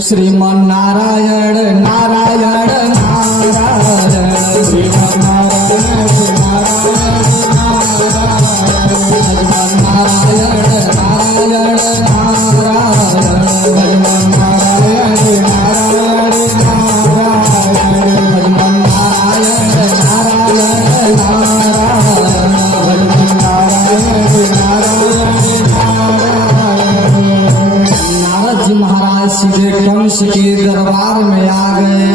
श्रीमन नारायण नारायण नारायण श्रीमन नारायण नारायण नारायण नारायण नारायण नारायण नारद जी महाराज सीधे कंस के दरबार में आ गए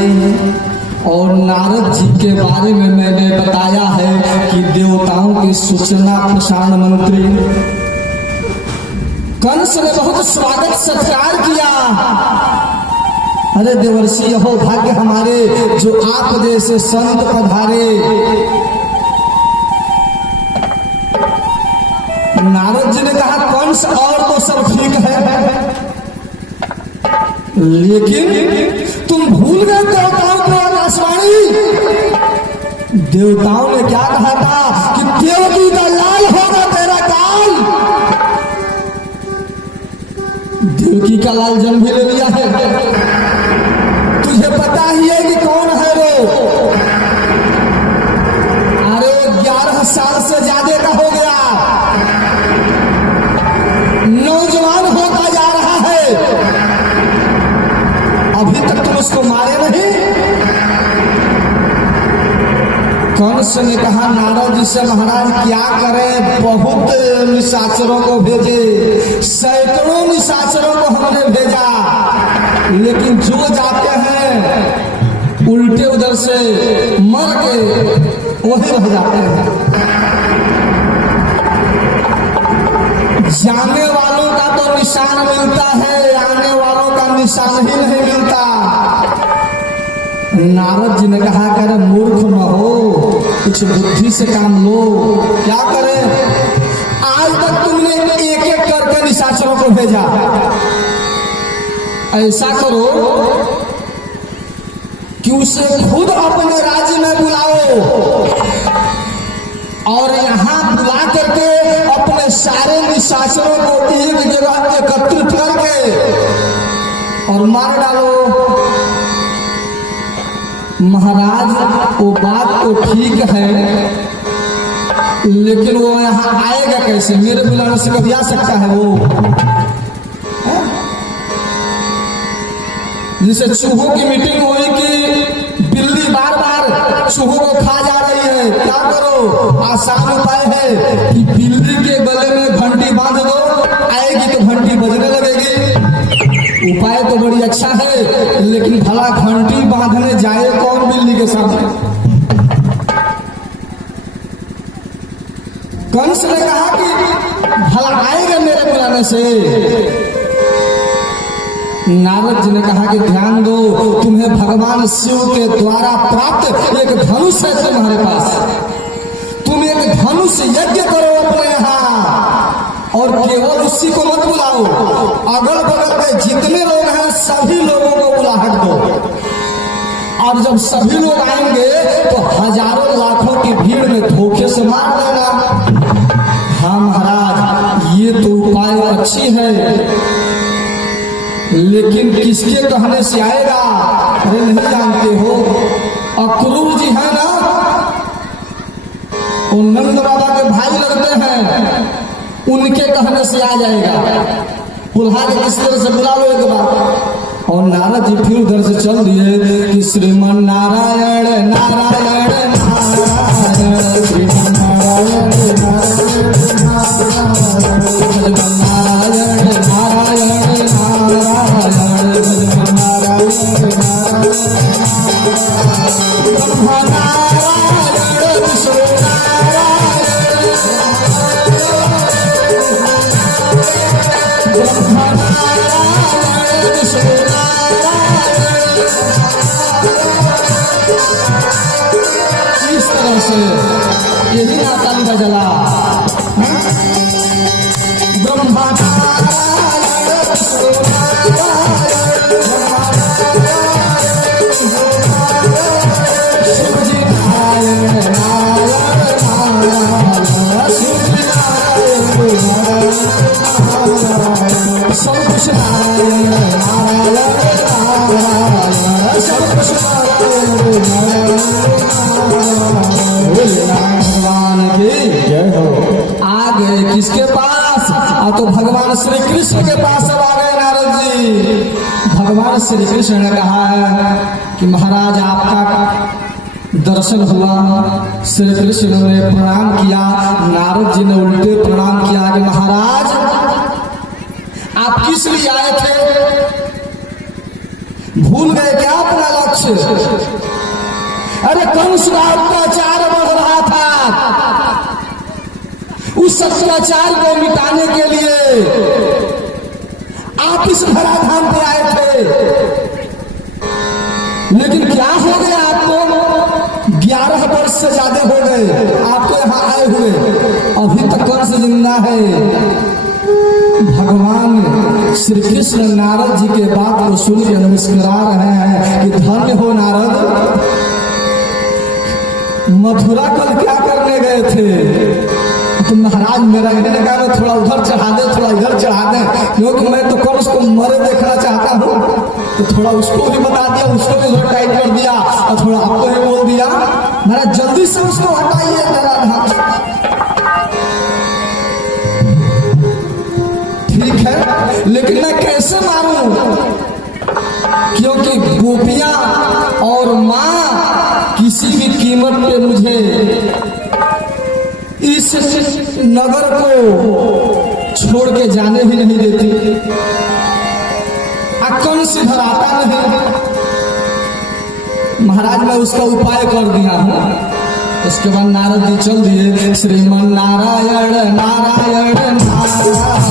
और नारद जी के बारे में मैंने बताया है कि देवताओं की सूचना प्रसारण मंत्री कंस ने बहुत स्वागत सत्कार किया। अरे देवर्षि यहो भाग्य हमारे जो आप जैसे संत पधारे। नारद जी ने कहा कंस और तो सब ठीक है, लेकिन तुम भूल गए देवताओं को आकाशवाणी। देवताओं ने क्या कहा था कि देवकी का लाल होगा तेरा काल। देवकी का लाल जन्म भी ले लिया है। तुझे पता ही है कि कौन है वो। अरे 11 साल से ज्यादा का हो गया, नौजवान होता जा रहा है, अभी तक तुम उसको मारे नहीं। कंस ने कहा नारद जी से महाराज क्या करें, बहुत निशाचरों को भेजे, सैकड़ों निशाचरों को हमने भेजा, लेकिन जो जाते हैं उल्टे उधर से मर के वही रह जाते हैं। जाने वालों का तो निशान मिलता है, आने वालों का निशान ही नहीं मिलता। नारद जी ने कहा करे मूर्ख न हो, कुछ बुद्धि से काम लो। क्या करे, आज तक तुमने एक एक करके निशाचरों को भेजा, ऐसा करो कि उसे खुद अपने राज्य में बुलाओ और यहाँ बुला करके अपने सारे निशाचरों को एक जगह एकत्रित करके और मार डालो। महाराज वो बात तो ठीक है, लेकिन वो यहाँ आएगा कैसे? मेरे बुलाने से कभी आ सकता है वो? जिसे चूहों की मीटिंग हुई कि बिल्ली बार बार चूहों को खा जा रही है, क्या करो? आसान उपाय है कि बिल्ली के गले में घंटी बांध दो, आएगी तो घंटी बजने लगेगी। उपाय तो बड़ी अच्छा है, लेकिन भला घंटी बांधने जाए कौन बिल्ली के सामने? कंस ने कहा कि भला आएगा मेरे बुलाने से? नारद जी ने कहा कि ध्यान दो, तुम्हें भगवान शिव के द्वारा प्राप्त एक धनुष है तुम्हारे पास, तुम एक धनुष यज्ञ करो अपने यहाँ और केवल उसी को मत बुलाओ, अगल बगल के जितने लोग हैं सभी लोगों को बुलाहट दो। और जब सभी लोग आएंगे तो हजारों लाखों की भीड़ में धोखे से मार देना। हाँ महाराज, ये तो उपाय अच्छी है, लेकिन किसके कहने से आएगा? अरे नहीं जानते हो, अक्रूर जी है ना, वो नंद बाबा के भाई लगते हैं, उनके कहने से आ जाएगा। बुला के किस तरह से बुला लो एक बार। और नारद जी फिर उधर से चल दिए कि श्रीमन नारायण नारायण नारायण श्रीमन नारायण नारायण नारायण नारायण नारायण इस तरह से यही नाताली का जला ब्रह्मा सब कुछ नारायण नारायण श्री कृष्ण के पास अब आ गए नारद जी। भगवान श्री कृष्ण ने कहा है कि महाराज आपका दर्शन हुआ। श्री कृष्ण ने प्रणाम किया, नारद जी ने उल्टे प्रणाम किया कि महाराज आप किस लिए आए थे? भूल गए क्या अपना लक्ष्य? अरे कंस का अत्याचार बढ़ रहा था, उस अत्याचार को मिटाने के लिए आप इस धराधाम पर आए थे। लेकिन क्या हो गया आपको? 11 वर्ष से ज्यादा हो गए आपको यहाँ आए हुए, अभी तक कंस जिंदा है। भगवान श्री कृष्ण नारद जी के बात को सुन के मुस्कुरा रहे हैं कि धन्य हो नारद। मथुरा कल क्या करने गए थे? तो महाराज मेरा इन्होंने कहा मैं थोड़ा उधर चढ़ा दे, थोड़ा इधर चढ़ा दे, क्योंकि मैं तो कंस को मरे देखना चाहता हूँ। तो थोड़ा उसको भी बता दिया, उसको भी थोड़ा टाइट कर दिया और थोड़ा आपको भी बोल दिया महाराज जल्दी से उसको हटाइए धराधाम। ठीक है, लेकिन मैं कैसे मारूं? क्योंकि गोपियां और मां किसी भी कीमत पे मुझे इस नगर को छोड़ के जाने ही नहीं देती। कंस इधर आता नहीं। महाराज मैं उसका उपाय कर दिया हूं। इसके बाद नारद जी चल दिए। श्रीमन नारायण नारायण नारायण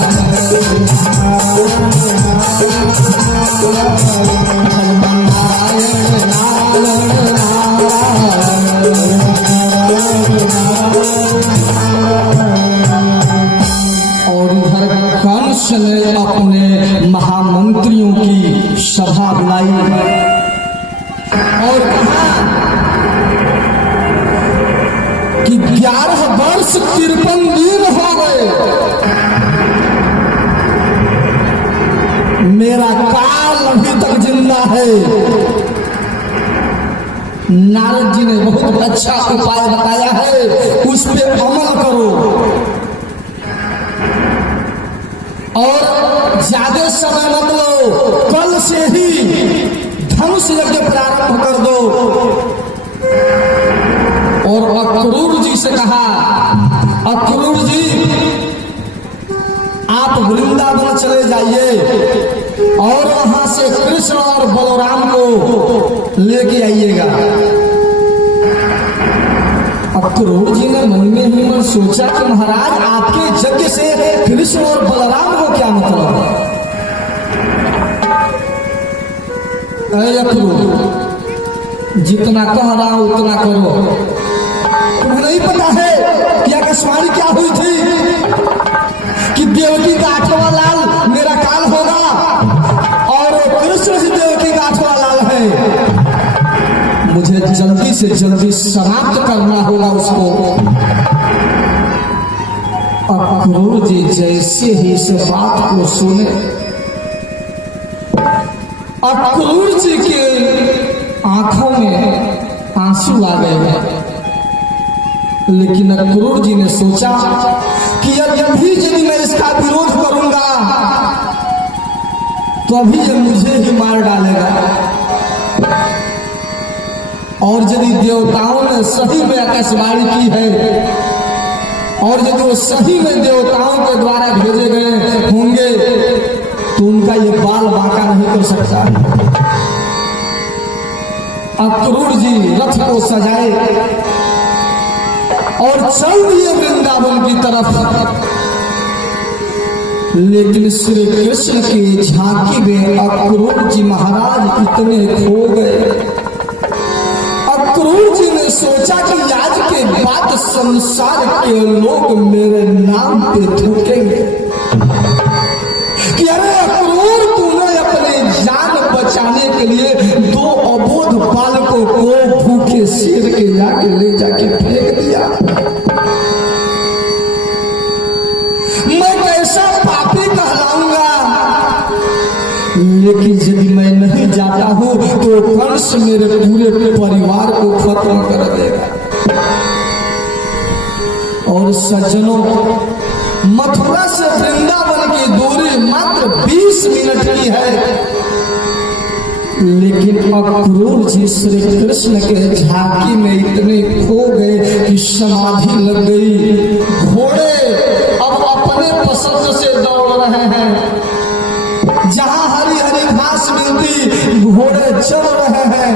कंस ने अपने महामंत्रियों की सभा बुलाई और कहा कि 11 वर्ष 53 दिन हो गए, मेरा काल अभी तक जिंदा है। नारद जी ने बहुत अच्छा उपाय बताया है, उस पे अमल करो और ज्यादा समय मत लो, कल से ही धनुष यज्ञ प्रारंभ कर दो। और अक्रूर जी से कहा, अक्रूर जी आप वृंदावन चले जाइए और वहां से कृष्ण और बलराम को लेके आइएगा। अक्रूर जी ने मन में ही मन सोचा कि महाराज आपके यज्ञ से कृष्ण और बलराम को क्या मतलब है? अरे अक्रूर जितना कह रहा हूं उतना करो। तुम्हें नहीं पता है कि आकाशवाणी क्या हुई थी कि देवकी का 8वां लाल मेरा काल होगा और कृष्ण जी देवकी का 8वां लाल है। मुझे जल्दी से जल्दी समाप्त करना होगा उसको। अक्रूर जी जैसे ही इस बात को सुने, अक्रूर जी के आंखों में आंसू आ गए। लेकिन अक्रूर जी ने सोचा कि अभी यदि मैं इसका विरोध करूंगा तो अभी ये मुझे ही मार डालेगा। और यदि देवताओं ने सही में आकाशवाणी की है और यदि वो सही में देवताओं के द्वारा भेजे गए होंगे तो उनका ये बाल बांका नहीं कर सकता। अक्रूर जी रथ को सजाए और चल दिए वृंदावन की तरफ। लेकिन श्री कृष्ण की झांकी में अक्रूर जी महाराज इतने खो गए। अक्रूर जी ने सोचा कि आज के बाद संसार के लोग मेरे नाम पे थूकेंगे कि अरे अक्रूर तूने अपने जान बचाने के लिए 2 अबोध बालकों को भूखे शेर के जाके ले जाके फेंक दिया। मैं कैसा पापी कहलाऊंगा। लेकिन यदि मैं नहीं जाता हूं तो कंस मेरे पूरे परिवार को खत्म कर देगा। और सज्जनों, मथुरा से वृंदावन की दूरी मात्र 20 मिनट की है, लेकिन अक्रूर जी श्री कृष्ण के झांकी में इतने खो गए कि समाधि लग गई। घोड़े अब अपने पसंद से दौड़ रहे हैं, जहां हरी हरी घास मिलती घोड़े चल रहे हैं।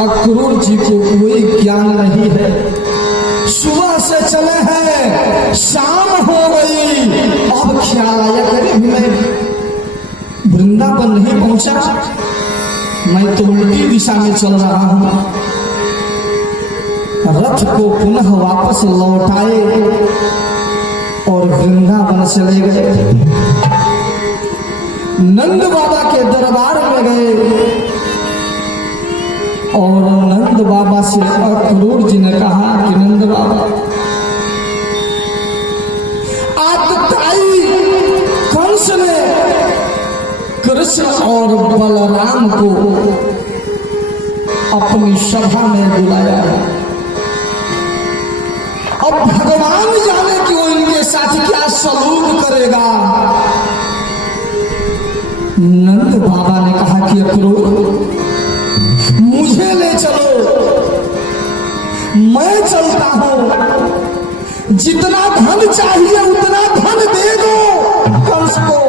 अक्रूर जी को कोई ज्ञान नहीं है। सुबह से चले हैं, शाम हो गई, अब ख्याल आया करे मैं वृंदावन नहीं पहुंचा, मैं तो उल्टी दिशा में चल रहा हूं। रथ को पुनः वापस लौटाए और वृंदावन चले गए। नंद बाबा के दरबार में गए और नंद बाबा से अक्रूर जी ने कहा कि नंद बाबा, आतताई कंस ने कृष्ण और बलराम को अपनी सभा में बुलाया है। अब भगवान जाने कि वो इनके साथ क्या सलूक करेगा। नंद बाबा ने कहा कि अक्रूर, मुझे ले चलो, मैं चलता हूं, जितना धन चाहिए उतना धन दे दो कंस को,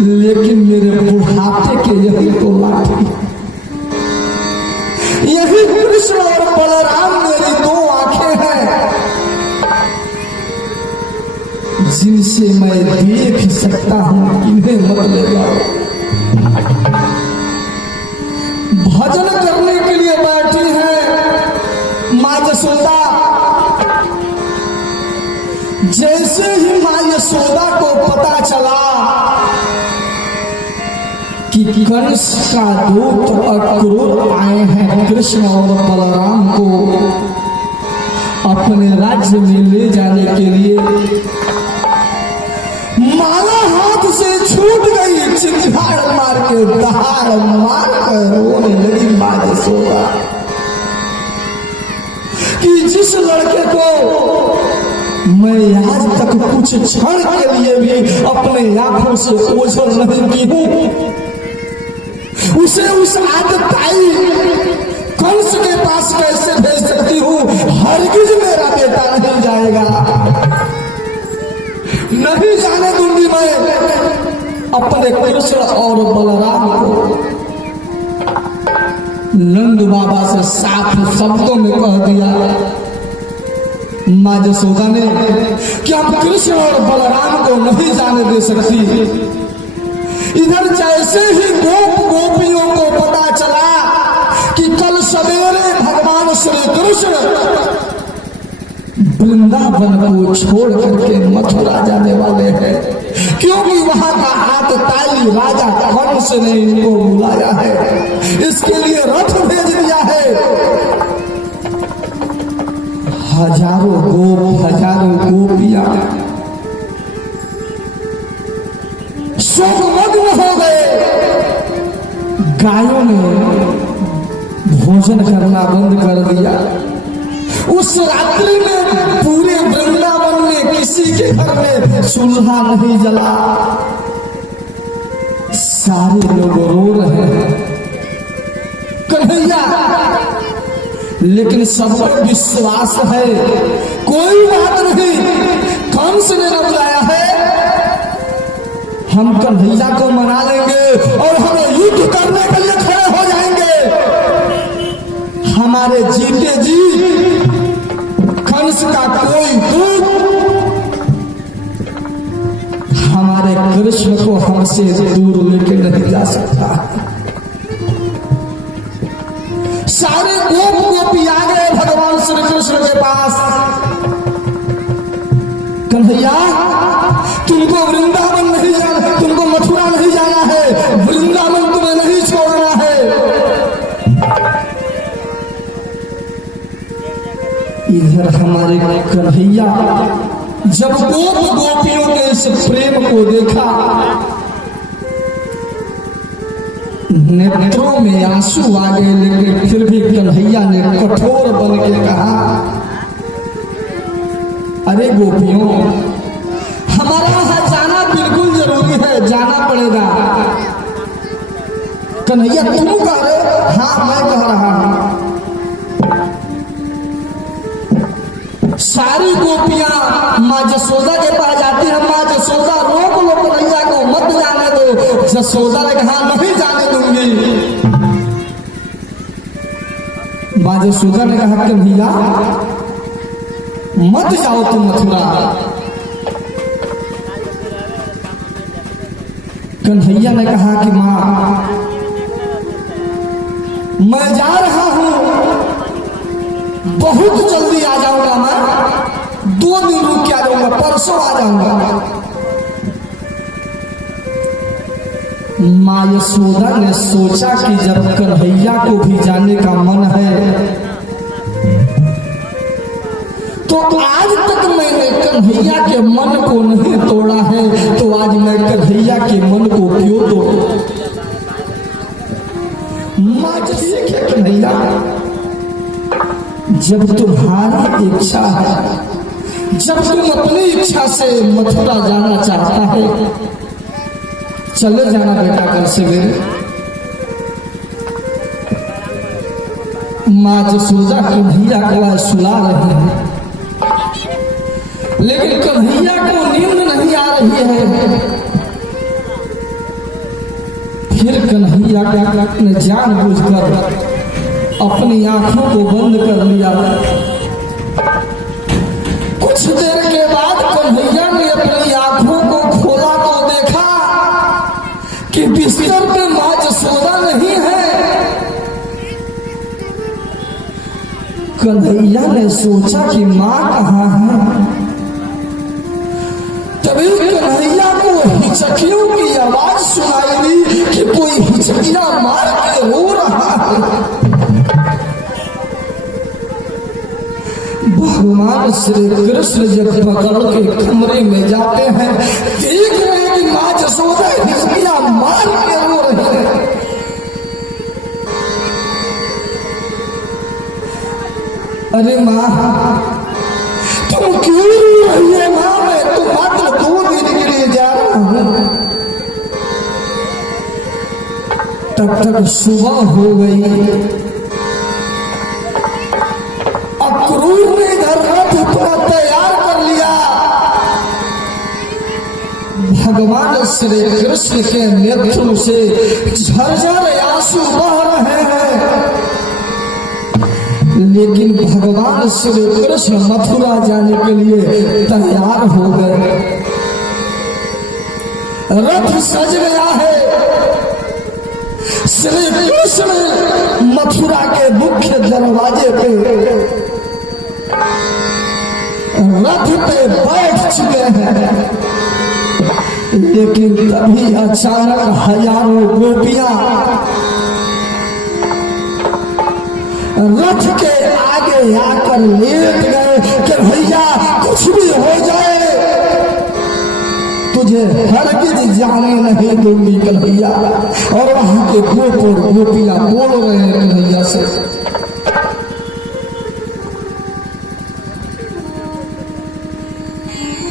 लेकिन मेरे बुढ़ापे के यही तो लाठी, यही कृष्ण और बलराम मेरी दो आंखें हैं जिनसे मैं देख सकता हूं, इन्हें मत ले जाओ। भजन करने के लिए बैठी है मां यशोदा। जैसे ही मां यशोदा को पता चला कि कंस का दूत अक्रूर आए हैं कृष्ण और बलराम को अपने राज्य में ले जाने के लिए, माला हाथ से छूट गई, चिंगाड़ मार के दहाड़ मार कर रोने लगी मां यशोदा कि जिस लड़के को मैं आज तक कुछ क्षण के लिए भी अपने आंखों से ओझल नहीं की हूं, उसे उस आतताई कंस के पास कैसे भेज सकती हूं। हरगिज मेरा बेटा नहीं जाएगा, नहीं जाने दूंगी मैं अपने कृष्ण और बलराम को। नंद बाबा से साफ शब्दों में कह दिया मां यशोदा ने कि अब कृष्ण और बलराम को नहीं जाने दे सकती। इधर जैसे ही गोपियों को पता चला कि कल सवेरे भगवान श्री कृष्ण वृंदावन को छोड़ करके मथुरा जाने वाले हैं, क्योंकि वहां का आतताई राजा कंस ने इनको बुलाया है, इसके लिए रथ भेज दिया है। हजारों गोपियां शोकमग्न हो गए। गायों ने भोजन करना बंद कर दिया। उस रात्रि में पूरे वृंदावन में किसी के घर में चूल्हा नहीं जला। सारे लोग रो रहे हैं कन्हैया, लेकिन सबको विश्वास है कोई बात नहीं, कंस ने न बुलाया है, हम कन्हैया को मना लेंगे और हम युद्ध करने के लिए खड़े हो जाएंगे। हमारे जीते जी कंस का कोई दूत हमारे कृष्ण को हमसे दूर लेके नहीं जा सकता। सारे गोपी आ गए भगवान श्री कृष्ण के पास। कन्हैया, तुमको वृंदावन नहीं जाना, तुमको मथुरा नहीं जाना है, वृंदावन तुम्हें नहीं छोड़ना है। इधर हमारे कन्हैया जब गोपियों के इस प्रेम को देखा, नेत्रों में आंसू आ गए, लेकिन फिर भी कन्हैया ने कठोर बन के कहा, अरे गोपियों, हमारा वहां जाना बिल्कुल जरूरी है, जाना पड़ेगा। कन्हैया तुम कह रहे हो? हाँ मैं कह रहा हूं। सारी गोपियां माँ जसोदा के पास जाती है। माँ जसोदा रोक लो कन्हैया को, मत जाने दो। जसोदा ने कहा नहीं जाने दूंगी। माँ जसोदा ने कहा कन्हैया मत जाओ तुम मथुरा। कन्हैया ने कहा कि माँ मैं जा रहा हूं, बहुत जल्दी आ जाऊंगा। मैं 2 दिन रुक के आ जाऊंगा, परसों आ जाऊंगा। माँ यशोदा ने सोचा कि जब कन्हैया को भी जाने का मन है तो आज तक मैंने कन्हैया के मन को नहीं तोड़ा है, तो आज मैं कन्हैया के मन को क्यों तोड़ूं? माँ जी सीखे कन्हैया, जब तुम्हारी इच्छा है, जब तुम अपनी इच्छा से मथुरा जाना चाहता है, चले जाना बेटा कल सवेरे। माँ जसोदा कन्हैया को सुला रहे हैं, लेकिन कन्हैया को नींद नहीं आ रही है। फिर कन्हैया ने जानबूझकर अपनी आंखों को बंद कर लिया। कुछ देर के बाद कन्हैया ने अपनी आंखों को खोला तो देखा कि बिस्तर पे माँ जसोदा नहीं है। कन्हैया ने सोचा कि माँ कहाँ है। तभी कन्हैया को हिचकियों की आवाज सुनाई दी कि कोई हिचकियां मार के रो रहा है। भगवान श्री कृष्ण जब पकड़ के कमरे में जाते हैं, देख रहे हैं कि माँ जसोदा हिचकियां मार के रो रही है। अरे माँ तुम क्यों रो रही है? माँ मैं तो मात्र 2 दिन के लिए जा रहा हूं। तब तक सुबह हो गई। अक्रूर ने इधर रथ पूरा तैयार कर लिया। भगवान श्री कृष्ण के नेत्र से झरझर आंसू बह रहे हैं, लेकिन भगवान श्री कृष्ण मथुरा जाने के लिए तैयार हो गए। रथ सज गया है। श्री कृष्ण मथुरा के मुख्य दरवाजे पे रथ पे बैठ चुके हैं, लेकिन तभी अचानक हजारों गोपियां रथ के आगे आकर लेट गए कि भैया कुछ भी हो जाए तुझे हरगिज जाने नहीं दूंगी कन्हैया। और वहां के गोप और गोपियां बोल रहे हैं कन्हैया से,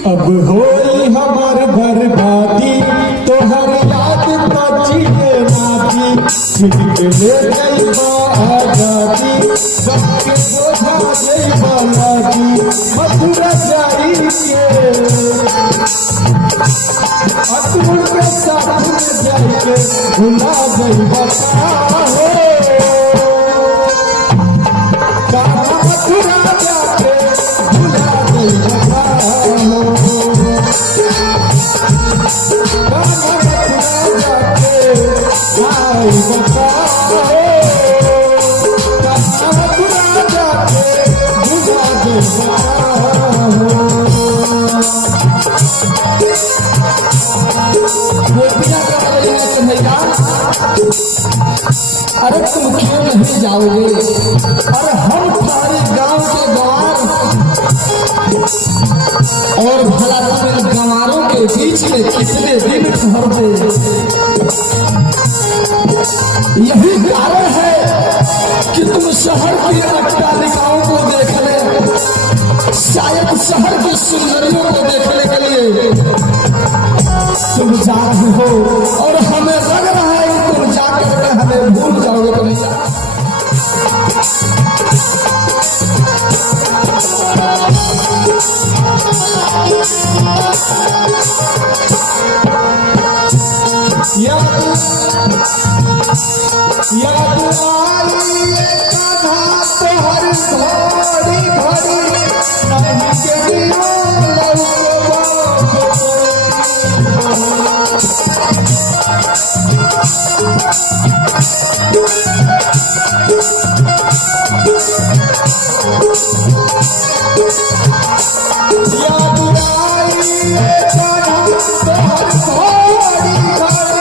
अब होई हमार बर्बादी तोहर याद बचिए नादी, छिड़के ले गई आजादी, सबके बोझा गई बालादी, मथुरा जाई के अक्रूर के साथ में जाके भुला गई बताओ, कहाँ मथुरा जाके भुला गई बताओ, कहाँ मथुरा जाके आई बताओ, कहाँ मथुरा जाके भुला गई बताओ। गोपियां कह रही है कन्हैया, अरे तुम क्यों नहीं जाओगे? अरे हम तुम्हारे गांव के गंवार और भला तुम इन गंवारों के बीच में कितने दिन ठहरते? यही कारण है कि तुम शहर की अट्टालिकाओं को देखने, शायद शहर की सुंदरियों को देखने के लिए तुम जाते हो और हमें लग रहा है कि तुम जाकर के हमें भूल जाओगे कन्हैया। याद आई कान्हा तोहर घड़ी घड़ी नहीं के दियो याद आई कान्हा तोहर घड़ी घड़ी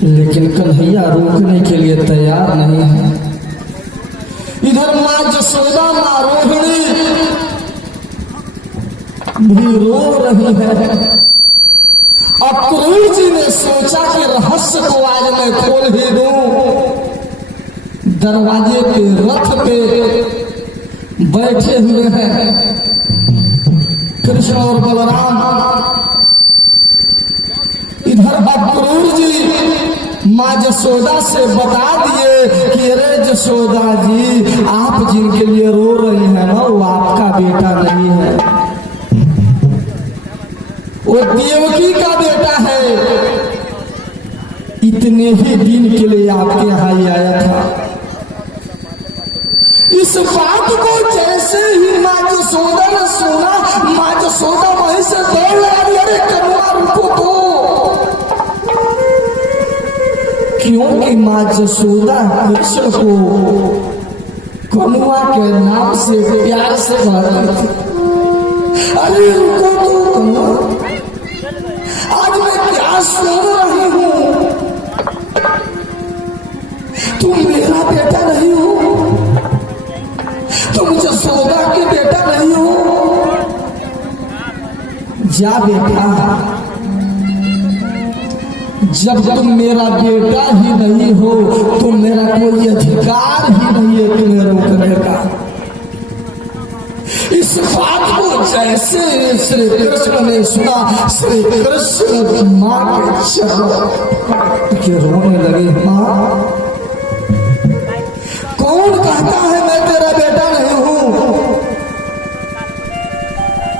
लेकिन कन्हैया रोकने के लिए तैयार नहीं है। इधर माँ जसोदा माँ रोहिणी भी रो रही है। अब क्रूर जी ने सोचा कि रहस्य को आज मैं खोल ही दूं। दरवाजे पे रथ पे बैठे हुए हैं कृष्ण और बलराम। इधर अब क्रूर जी माँ जसोदा से बता दिए कि अरे जसोदा जी, आप जिनके लिए रो रही हैं ना, वो आपका बेटा नहीं है, वो देवकी का बेटा है। इतने ही दिन के लिए आपके यहाँ ही आया था। इस बात को जैसे ही माँ जसोदा ने सुना, माँ जसोदा वहीं से दौड़ आई, अरे करुणा रुको तो। क्योंकि माँ जसोदा कृष्ण को बनुआ के नाम से प्यार से कहती थी, अरे रुको तो बनुआ, आज मैं क्या सुन रही हूँ, तुम मेरा बेटा नहीं हो, तुम जसोदा के बेटा नहीं हो। जा बेटा, जब तुम मेरा बेटा ही नहीं हो तो मेरा कोई अधिकार ही नहीं है तुम्हें रोकने का। इस बात को जैसे श्री कृष्ण ने सुना, श्री कृष्ण माँ के चरण के रोने लगे। माँ, कौन कहता है मैं तेरा बेटा नहीं हूं?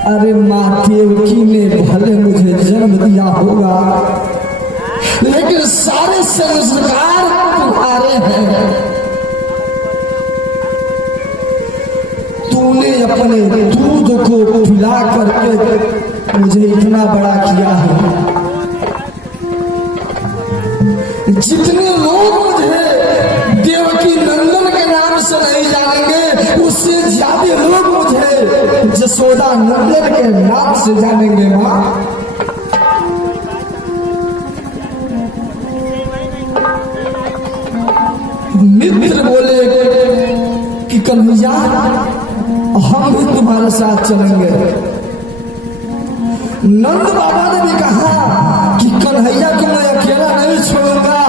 अरे माँ देवकी ने भले मुझे जन्म दिया होगा, लेकिन सारे संस्कार तुम्हारे हैं। तूने अपने दूध को पिला करके मुझे इतना बड़ा किया है। जितने लोग मुझे देवकी नंदन के नाम से नहीं जानेंगे, उससे ज्यादा लोग मुझे जसोदा नंदन के नाम से जानेंगे। माँ, मित्र बोले कि कन्हैया, हम भी तुम्हारे साथ चलेंगे। नंद बाबा ने भी कहा कि कन्हैया को मैं अकेला नहीं छोड़ूंगा,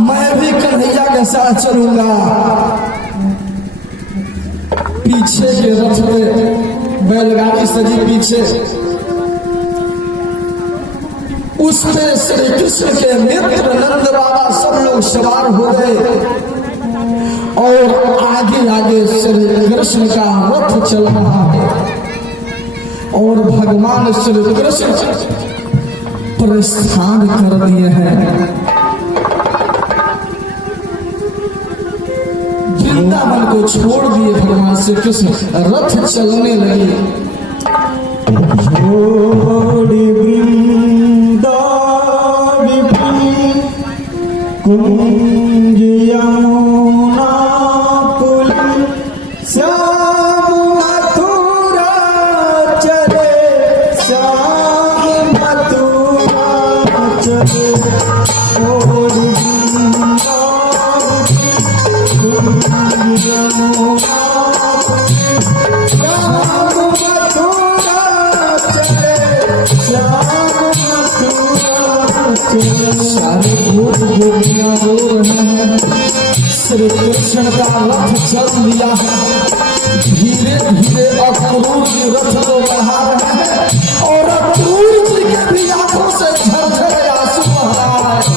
मैं भी कन्हैया के साथ चलूंगा। पीछे के रथ में बैलगाड़ी सजी, पीछे उस पे श्री कृष्ण के मित्र नंद बाबा सब लोग सवार हो गए और आगे आगे श्री कृष्ण का रथ चल रहा है और भगवान श्री कृष्ण प्रस्थान कर दिए हैं। वृंदावन को छोड़ दिए भगवान श्री कृष्ण, रथ चलने लगे। छोड़ी वृंदावन कुंज यमुना कुल, श्याम मथुरा चले, श्याम मथुरा चले। छोड़ी वृंदावन कुंज यमुना, श्याम मथुरा चले, श्याम मथुरा चले। सारे भूत गोपियां रो रहे हैं, श्री कृष्ण का रथ चल लिया है। धीरे धीरे अक्रूर की रथ को बढ़ा रहे हैं और अक्रूर जी के भी आंखों से झरझर आंसू बह रहा है।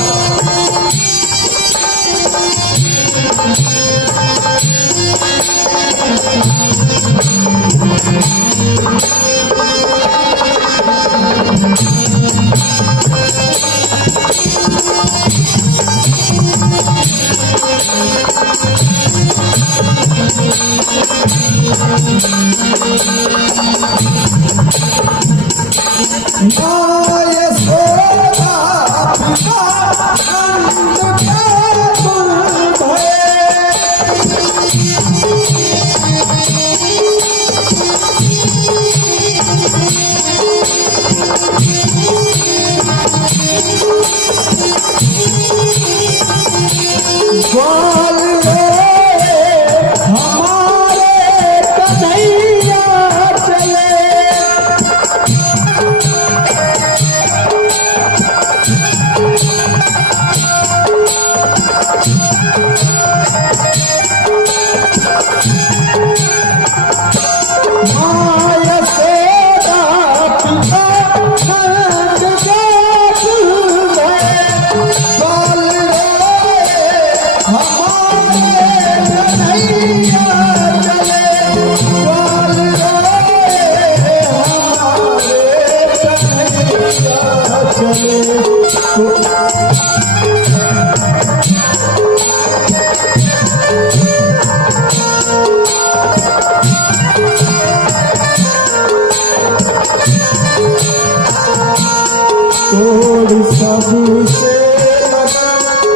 सबसे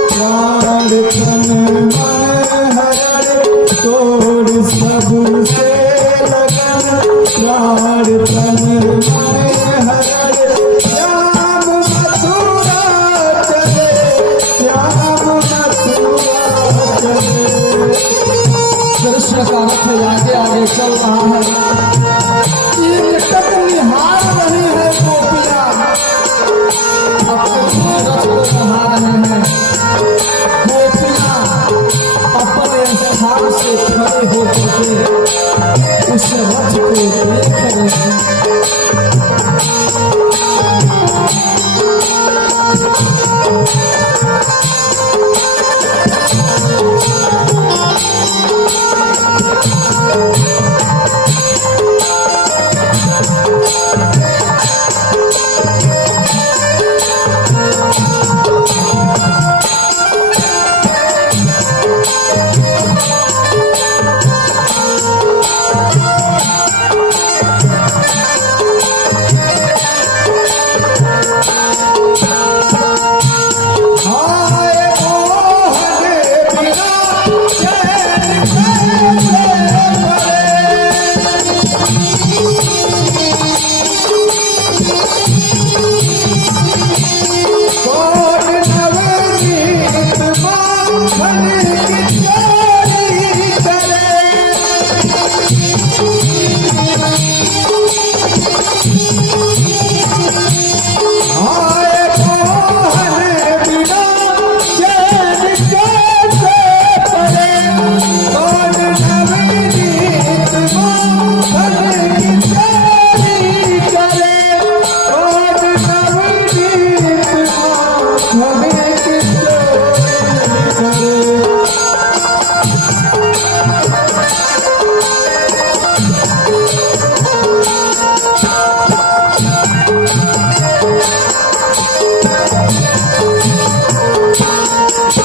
प्राण तन मन हरण, तोड़ प्राण तन मन हरण श्याम मथुरा चले, श्याम मथुरा चले। कृष्ण का रथ आगे आगे चल रहा है, एक टक निहार रही है गोपियां, अपने रथ को निहार रहे हैं। गोपियां अपने स्थान से खड़े होकर के उस रथ को देख रहे हैं।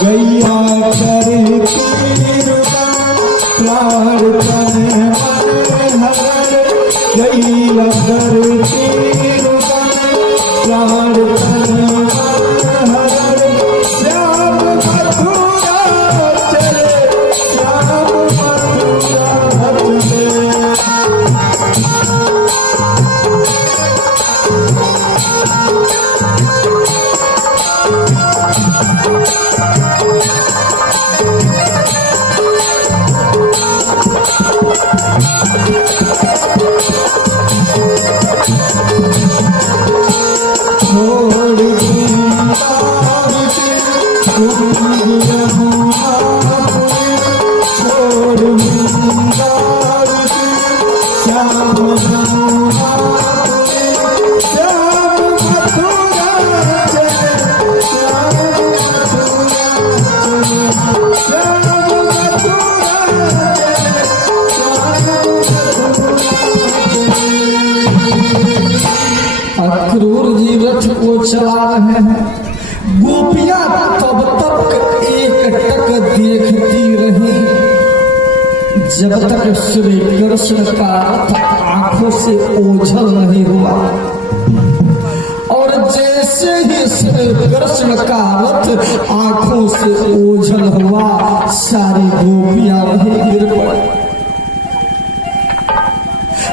गैया करती रुदन प्राण तन मन हरण, गैया करती रुदन प्राण तन मन हरण श्याम मथुरा चले, श्याम मथुरा चले। छोड़ वृंदावन कुंज यमुना पुरी, छोड़ वृंदावन श्याम यमुना पुरी, श्याम मथुरा चले, श्याम मथुरा चले, श्याम मथुरा चले, श्याम मथुरा चले। अक्रूर जी रथ को चला रहे हैं, गोपियां तब तक एक टक देखती रही जब तक श्री कृष्ण का रथ आंखों से ओझल नहीं हुआ। और जैसे ही श्री कृष्ण का रथ आंखों से ओझल हुआ, सारी गोपियां वहीं गिर पड़ी।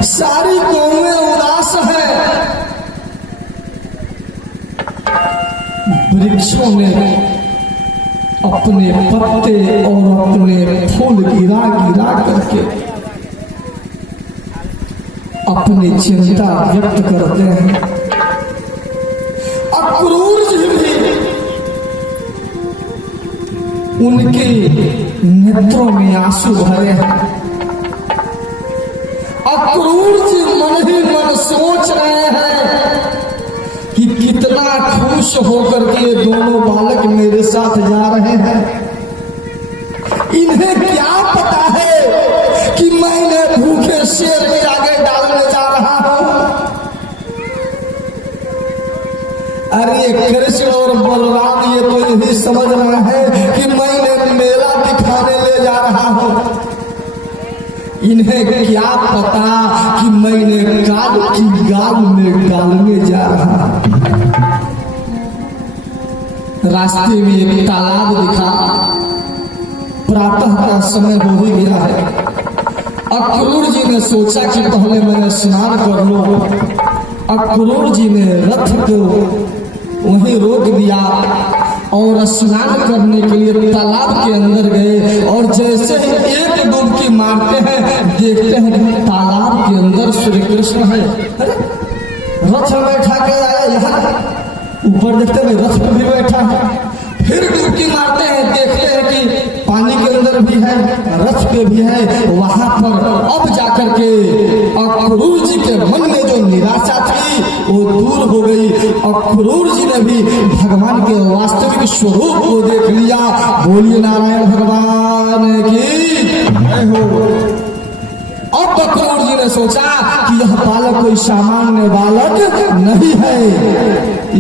सारी गौएं उदास है। वृक्षों ने अपने पत्ते और अपने फूल गिरा गिरा करके अपनी चिंता व्यक्त करते हैं। अक्रूर जी भी उनके नेत्रों में आंसू भरे हैं। अक्रूर जी मन ही मन सोच रहे हैं कि कितना खुश होकर के दोनों बालक मेरे साथ जा रहे हैं। इन्हें क्या पता है कि मैं इन्हें भूखे शेर के आगे डालने जा रहा हूं। अरे कृष्ण और बलराम ये तो यही समझ रहा है कि मैं इन्हें मेला दिखाने ले जा रहा हूं। इन्हें क्या पता कि मैंने काल की गाल में डालने जा रहा हूं। रास्ते में एक तालाब दिखा। प्रातः का समय हो ही गया है। अक्रूर जी ने सोचा कि पहले मैंने स्नान कर लो। अक्रूर जी ने रथ को वहीं रोक दिया और स्नान करने के लिए तालाब के अंदर गए। और जैसे ही एक डुबकी मारते हैं, देखते हैं कि तालाब के अंदर श्री कृष्ण है। अरे रथ में बैठा के आया यहाँ, ऊपर देखते हुए रथ में भी बैठा है। फिर डुबकी मारते हैं, देखते हैं कि पानी के अंदर भी है, रथ पे भी है। वहां पर अब जाकर के अक्रूर जी के मन में जो निराशा थी वो दूर हो गई। अक्रूर जी ने भी भगवान के वास्तविक स्वरूप को देख लिया। बोलिए नारायण भगवान की जय हो। अब अक्रूर जी ने सोचा कि यह बालक कोई सामान्य बालक नहीं है,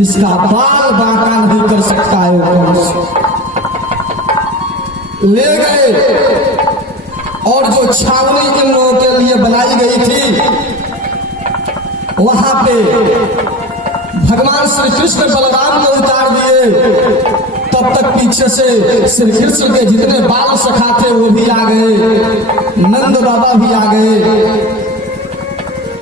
इसका बाल बांका नहीं कर सकता है। ले गए और जो छावनी इन लोगों के लिए बनाई गई थी, वहां पे भगवान श्री कृष्ण बलराम को उतार दिए। तब तक पीछे से श्री कृष्ण के जितने बाल सखा थे वो भी आ गए, नंद बाबा भी आ गए।